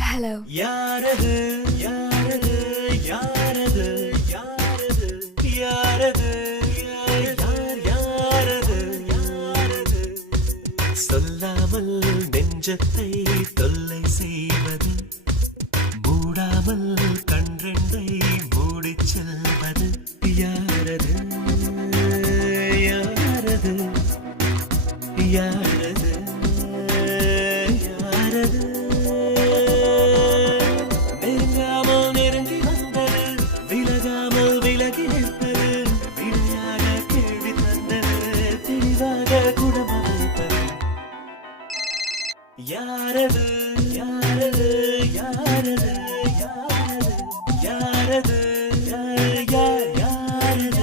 Hello. யாரது யாரது யாரது யாரது யாரது யார் யாரது யாரது சொல்லாமல் நெஞ்சத்தை தொல்லை செய்வது மூடாமல் கன்றெண்டை மூடிச் செல்வது யாரது யாரது யாரது யாரது நெருங்காமல் நெருங்கி வந்தது விலகாமல் விலகி நிற்பது விடையாக கேள்வி தந்தது தெளிவாக குணமளிப்பது யாரது யாரது யாரது யாரது யாரது யார் யார் யாரது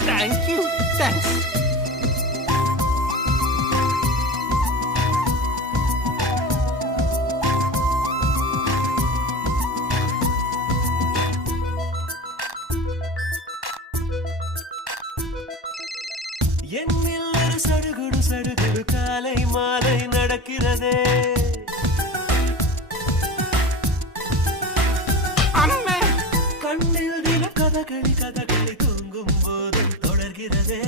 Thank you. Thanks. என்னில் ஒரு சடுகுடு சடுகுடு காலை மாலை நடக்கிறதே அம்மே. கண்ணில் தின கதகளி கதகளி தூங்கும் போதும் தொடர்கிறதே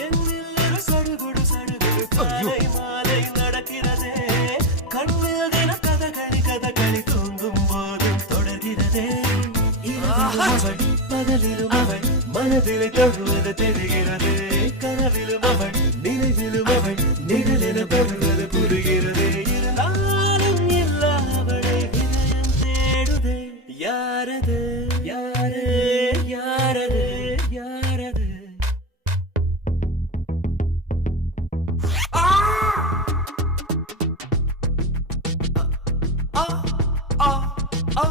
என்னில் ஒரு சடுகுடு சடுகுடு காலை மாலை நடக்கிறதே கண்ணில் தின கதகளி கதகளி தூங்கும் போதும் தொடர்கிறதே அவள் பகலிலும் அவள் மனதிலே தொழுவது தெரிகிறது கனவிலும் அவள் நினைவிலும் அவள் நிழலென தொழுவது புரிகிறது இருந்தாலும் எல்லா அவளை இதயம் தேடுதே யாரது யாரு யாரது யாரது ஆ ஆ ஆ ஆ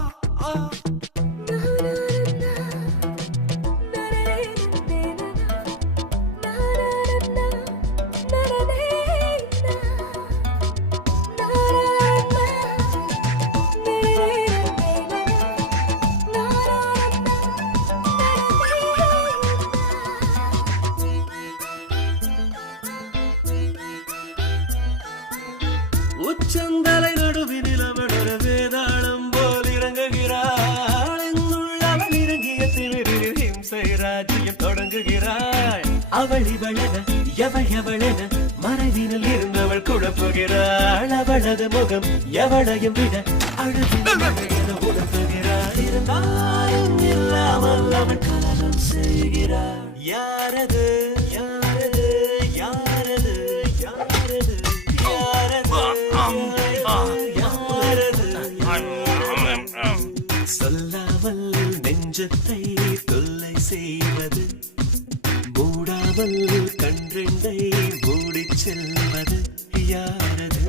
உச்சந்தலை நடுவினில் அவள் ஒரு வேதாளம் போல் இறங்குகிறாள் என்னுள் அவள் இறங்கிய திமிரில் ஹிம்சை ராஜ்யம் தொடங்குகிறாள் அவள் இவளென எவள் எவளென மறைவினில் இருந்தவள் குழப்புகிறாள் அவளது முகம் எவளையும் விட அழகு உணர்த்துகிறாள் இருந்தாலும் இல்லாமல் அவள் கலகம் செய்கிறாள் யாரது யாரது யாரது யாரது சொல்லாமல் நெஞ்சத்தை தொல்லை செய்வது மூடாமல் கன்றெண்டை மூடிச் செல்வது யாரது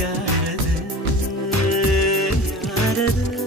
யாரது யாரது